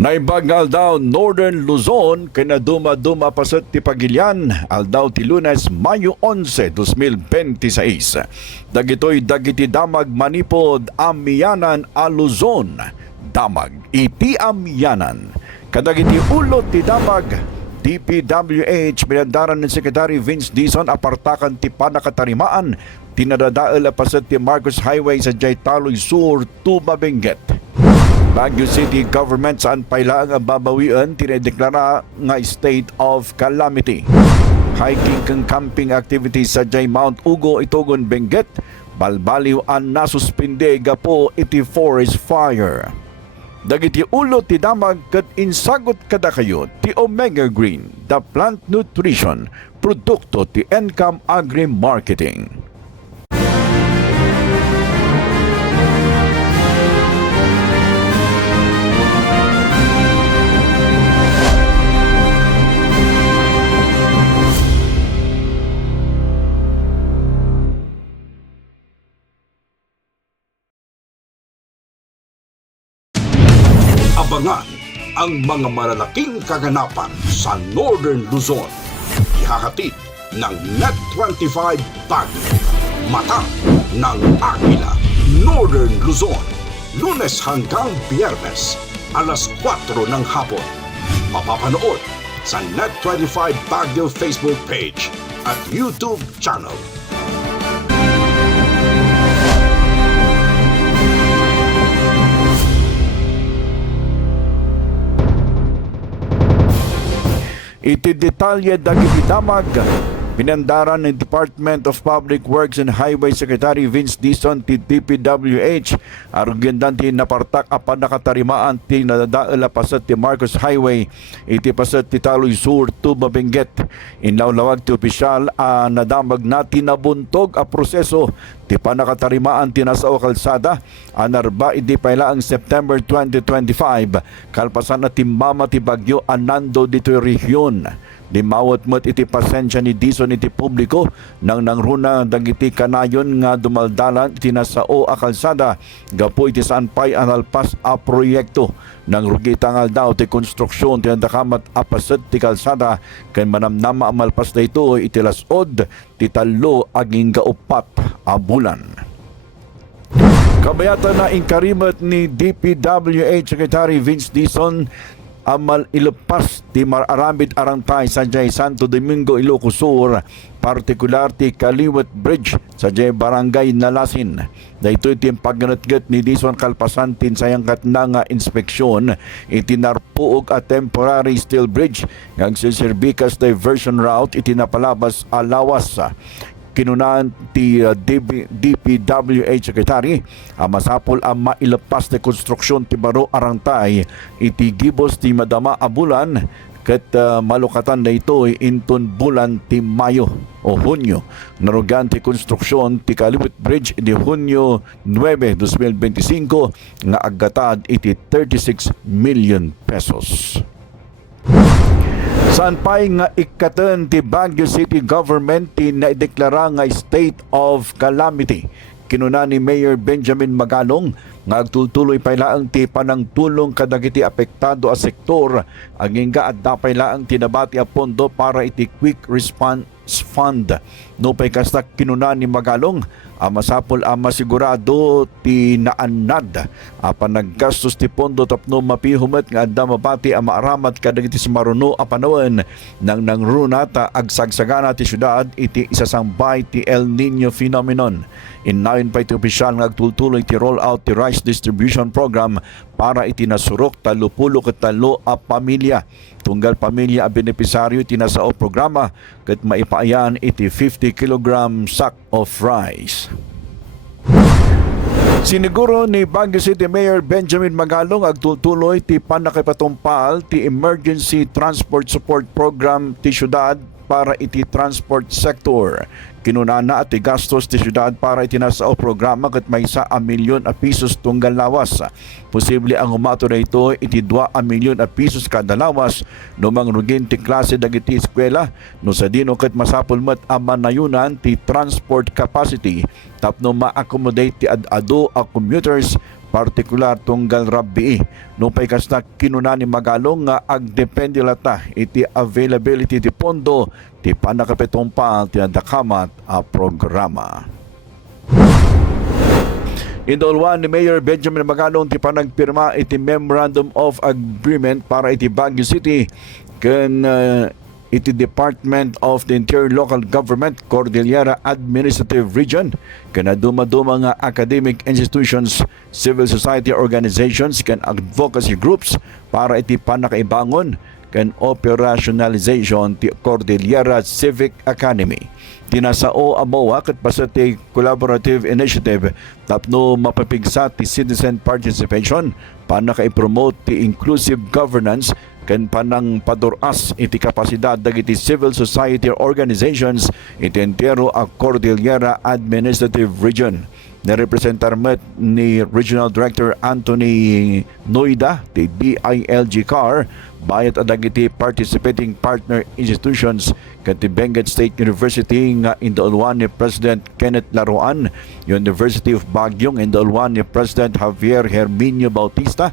Naibag nga aldaw Northern Luzon kay naduma-duma pasat ti Pagilian aldaw ti Lunes Mayo 11, 2026. Dagitoy dagiti damag manipod Amianan a Luzon. Damag iti Amianan. Kadagiti ulot ti damag DPWH pinandaran ni Secretary Vince Dizon apartakan ti panakatarimaan tinadadael a pasat ti Marcos Highway sa Jaytaloy Sur, Tuba, Benguet. Baguio City Government saan pailaang ang babawian tinedeklara nga state of calamity. Hiking kang camping activities sa Jay Mount Ugo, Itogon, Benguet, balbaliw ang nasuspinde gapo iti forest fire. Dagiti ulo ti damag ket insagot kada kayo ti Omega Green, the plant nutrition, produkto ti Encam Agri Marketing. Abangan ang mga malalaking kaganapan sa Northern Luzon. Ihahatid ng Net25 Baguio. Mata ng Agila. Northern Luzon. Lunes hanggang Biyernes, alas 4 ng hapon. Mapapanood sa Net25 Baguio Facebook page at YouTube channel. Iti detalye dagiti damag pinandaran ng Department of Public Works and Highway Secretary Vince Dizon ti DPWH arugyandan ti napartak apan nakatarimaan ti nadadael a pasat ti Marcos Highway iti pasat ti Taloy Sur, Tuba, Benguet. Inlawlawag ti opisyal nadamag na tinabuntog a proseso ti panakatarimaan ti nasao kalsada anarba idi payla ang September 2025 kalpasan na timbama ti bagyo anando dito region. Di mawat mo't iti pasensya ni Dizon iti publiko nang nangruna dagiti kanayon nga dumaldalan iti nasao a kalsada gapo iti saan pay analpas a proyekto nang rugitangal daw ti konstruksyon ti nandakamat apasat ti kalsada kay manamnama amalpas na ito iti lasod ti talo aging gaupat a bulan. Kabayatan na inkarimat ni DPWH Secretary Vince Dizon amal ilepas ti mararamid arantay sa Jay Santo Domingo, Ilocos Sur, partikular ti Kaliwat Bridge sa Jay Barangay Nalasin. Dahito iti pagganatgat ni Dizon kalpasan tinsayang katna nga inspeksyon itinarpuog a temporary steel bridge ng silserbikas diversion route itinapalabas alawas. Kinunan ti DPWH Secretary masapol ang mailepas na konstruksyon ti baro arantay iti gibos ti madama a bulan ket malukatan na ito inton bulan ti Mayo o Hunyo. Narugan ti konstruksyon ti Kaliwat Bridge di Hunyo 9, 2025 nga aggatad iti 36 million pesos. Saan pa'y nga ikatan ti Baguio City Government ti naideklara nga state of calamity. Kinuna ni Mayor Benjamin Magalong nga agtultuloy paylaang ti panangtulong kadagiti apektado a sektor aging at dapay laang tinabati a pondo para iti quick response fund. No pay kasta kinuna ni Magalong masapol masigurado ti naanad panaggastos ti pondo tapno mapihumet nga adda mabati maaramat kadagiti sumaruno a panawen nang nangruna ta agsagsagana ti syudad iti isasambay ti El Nino phenomenon. Inayon pa iti opisyal nga agtultuloy ti roll out ti rice distribution program para iti nasurok 33 a pamilya. Tunggal pamilya a benepisaryo iti nasao programa ket maipaayan iti 50 kilogram sack of rice. Siniguro ni Baguio City Mayor Benjamin Magalong agtultuloy ti panakipatumpal ti Emergency Transport Support Program ti syudad para iti transport sector. Kinunana at gastos ti syudad para itinasao programa ket maysa a milyon a pisos tunggal lawas. Posible ang humato na ito iti 2 a milyon a pisos kada lawas no mangrugin ti klase dagiti eskwela no sa dino ket masapul met a manayunan ti transport capacity tapno ma-accommodate ti ad-ado a commuters partikular tunggal rabbi no pay kasta kinuna ni Magalong nga agdepende lata iti availability ti pondo ti panakapitumpal ti nadakamat a programa. Indolwan ni Mayor Benjamin Magalong ti panagpirma iti Memorandum of Agreement para iti Baguio City ken iti Department of the Interior Local Government Cordillera Administrative Region ken duma-duma nga academic institutions, civil society organizations ken advocacy groups para iti panakaibangon ken operationalization ti Cordillera Civic Academy. Tinasao amowa ket pasati collaborative initiative tapno mapapigsa ti citizen participation panaka-promote ti inclusive governance ken panang paduras iti kapasidad dagiti civil society organizations iti entero a Cordillera Administrative Region. Nirepresentar met ni Regional Director Anthony Noida ti DILG CAR bayat adagiti participating partner institutions ket ti Benguet State University nga indolwan ni President Kenneth Laruan, University of Baguio nga indolwan ni President Javier Herminio Bautista,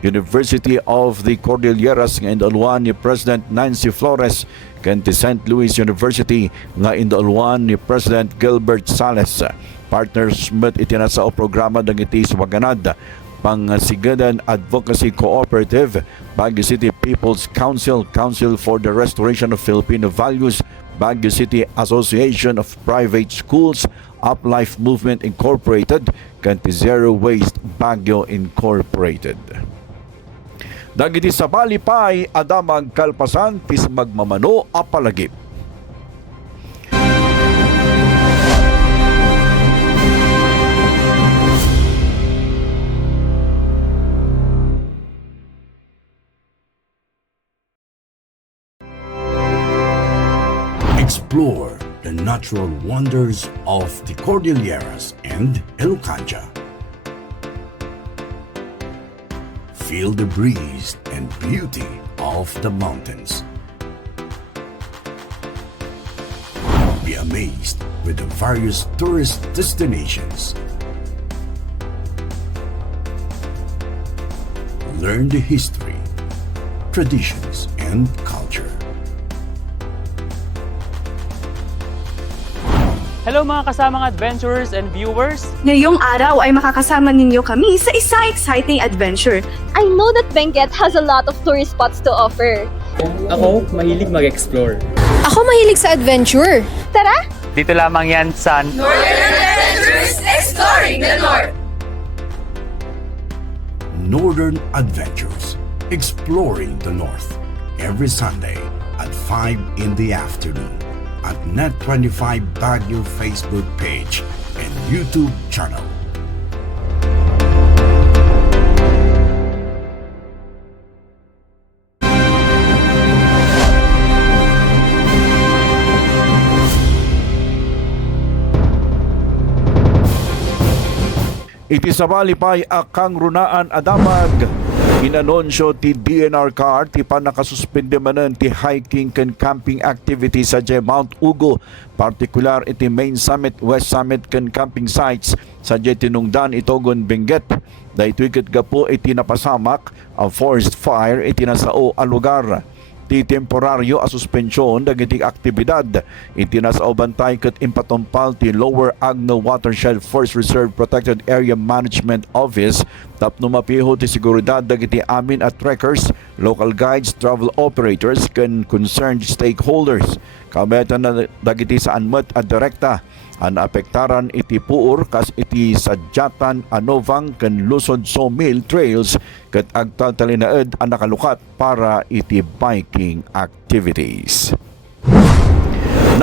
University of the Cordilleras nga indolwan ni President Nancy Flores ken ti St. Louis University nga indolwan ni President Gilbert Sales. Partners met itinasao programa dagiti sumaganad Pangasigadan Advocacy Cooperative, Baguio City People's Council, Council for the Restoration of Filipino Values, Baguio City Association of Private Schools, Uplife Movement Incorporated, kanti Zero Waste Baguio Incorporated. Dagiti sa balipay adamag kalpasan tis magmamano apalagip. Explore the natural wonders of the Cordilleras and Elucanja. Feel the breeze and beauty of the mountains. Be amazed with the various tourist destinations. Learn the history, traditions, and culture. Hello mga kasamang adventurers and viewers! Ngayong araw ay makakasama ninyo kami sa isang exciting adventure. I know that Benguet has a lot of tourist spots to offer. Ako, mahilig mag-explore. Ako mahilig sa adventure. Tara! Dito lamang yan sa Northern Adventures, Exploring the North, every Sunday at 5 in the afternoon at Net25 Baguio Facebook page and YouTube channel. Iti sa balipay akang runaan adamag inanunsyo ti DNR CAR ti panakasuspende manen ti hiking ken camping activity sa Mount Ugo, partikular iti Main Summit, West Summit ken camping sites sa tinungdan itogon Benguet. Daytoy ket gapo iti napasamak a forest fire iti nasao a lugar. Ti temporaryo a suspensyon dagiti aktibidad iti nasao bantay ket impatumpal ti Lower Agno Watershed Forest Reserve Protected Area Management Office tapno mapiho ti seguridad dagiti amin at trekkers, local guides, travel operators ken concerned stakeholders. Kametan na dagiti saan met at direkta an apektaran iti puur kas iti sadyatan anovang ken lusod sawmill trails ket agtaltalinaed ang nakalukat para iti biking activities.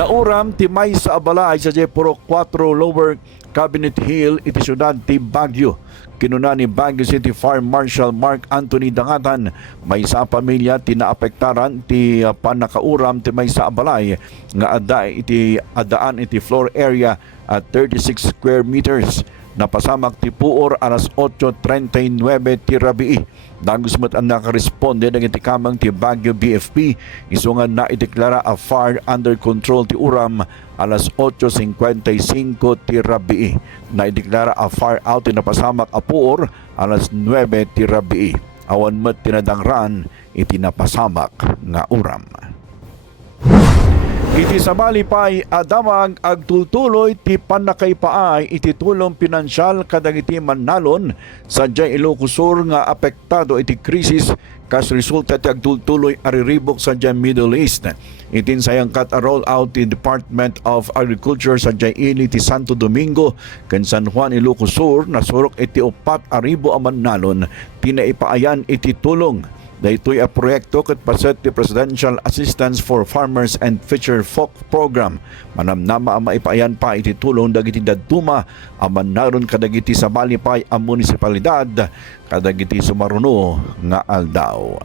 Nauram ti may sa abalay sa Puro 4 Lower Cabinet Hill iti syudad ti Baguio. Kinuna ni Baguio City Fire Marshal Mark Anthony Dangatan, may sa pamilya tinaapektaran ti panakauram ti may sa abalay nga adaan iti floor area at 36 square meters. napasamak ti puor alas 8:39 ti rabii. Dagusmat ang nakaresponde ng itikamang ti Baguio BFP isungan na ideklara a fire under control ti uram alas 8:55 ti rabii. Na ideklara a fire out ti napasamak a puor alas 9 ti rabii. Awan met tinadangran iti napasamak nga uram. Iti sabali pa'y adamag agtultuloy ti panakaypaay iti tulong pinansyal kadagiti mannalon sadyay Ilocos Sur nga apektado iti krisis kas resulta ti agtultuloy ariribok sadyay Middle East. Itin sayang kat a roll out ti Department of Agriculture sadyay ili ti Santo Domingo ken San Juan Ilocos Sur nasurok iti 4,000 a mannalon tinaipaayan iti tulong. Daytoy a proyekto ket paset ti Presidential Assistance for Farmers and Fisher Folk Program. Manamnama ang maipayan pa iti tulong dagiti daduma aman naron kadagiti sabali pay ang munisipalidad kadagiti sumaruno nga aldaw.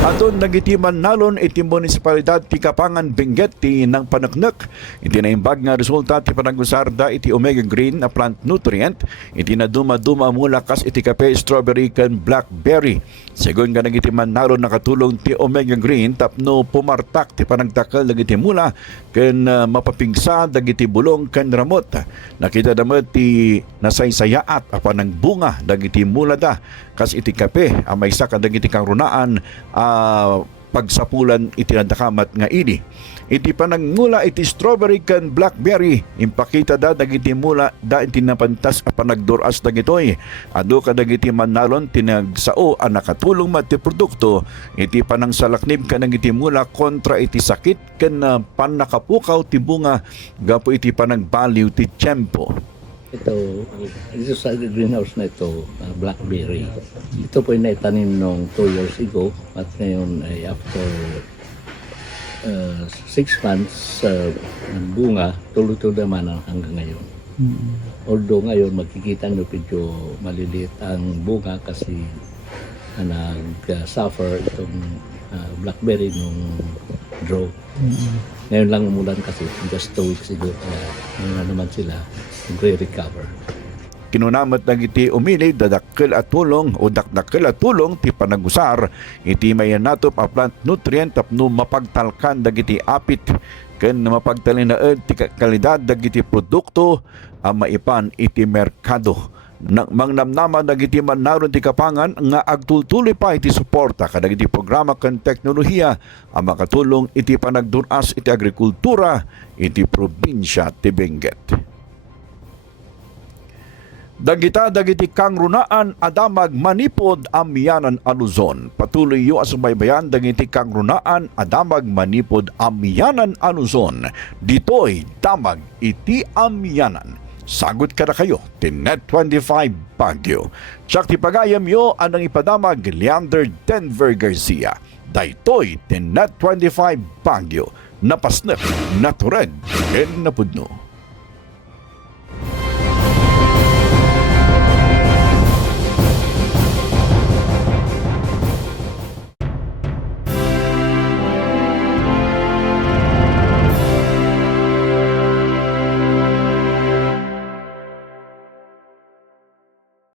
Aton dagiti mannalon iti munisipalidad ti Kapangan Benguet ti nang panaknek iti naimbag nga resulta ti panagusarda iti Omega Green na plant nutrient iti naduma-duma mula kas iti kape, strawberry ken blackberry. Segun nga nagiti mannalon nakatulong ti Omega Green tapno pumartak ti panagtakal dagiti mula ken mapapingsa dagiti bulong ken ramot. Nakita damet ti nasaysayaat apan ng bunga dagiti mula da kas iti kape amay sa kadagiti kang runaan pagsapulan iti nadakamat nga ini. Iti panagmula iti strawberry ken blackberry impakita da dagiti mula da iti napantas a panagduras dagitoy. Adu kadagiti mannalon tinagsao a nakatulong mat ti produkto iti panangsalaknib kanang iti mula kontra iti sakit ken panakapukaw ti bunga gapo iti panagbaliw ti tiyempo. Ito sa greenhouse na ito, blackberry. Ito po ay naitanim nung 2 years ago at ngayon ay after 6 months ng bunga, tuloy-tuloy naman hanggang ngayon. Although ngayon makikita nyo medyo maliliit ang bunga kasi nag-suffer itong blackberry nung drought. Ngayon lang umulan kasi, just 2 weeks ago, ngayon na naman sila nagre-recover. Kinunamat dagiti umili dadakkel at tulong o dakdakkel at tulong ti panagusar iti mayanatop a plant nutrient tapno mapagtalkan dagiti apit ken mapagtalinaed ti kalidad dagiti produkto a maipan iti merkado. Mangnamnama dagiti mannaron ti Kapangan nga agtultuloy pa iti suporta kadagiti programa ken teknolohiya a makatulong iti panagduras iti agrikultura iti probinsya ti Benguet. Dagiti kang runaan adamag manipod amyanan a Luzon. Patuloy yu asubaybayan dagiti kang runaan adamag manipod amyanan a Luzon. Ditoy damag iti amyanan. Sagot ka na kayo, Net 25 Baguio. Siyak ti pagayam yo anang ipadamag Leander Denver Garcia. Daytoy Net 25 Baguio. Napasnek, natured, ken napudno.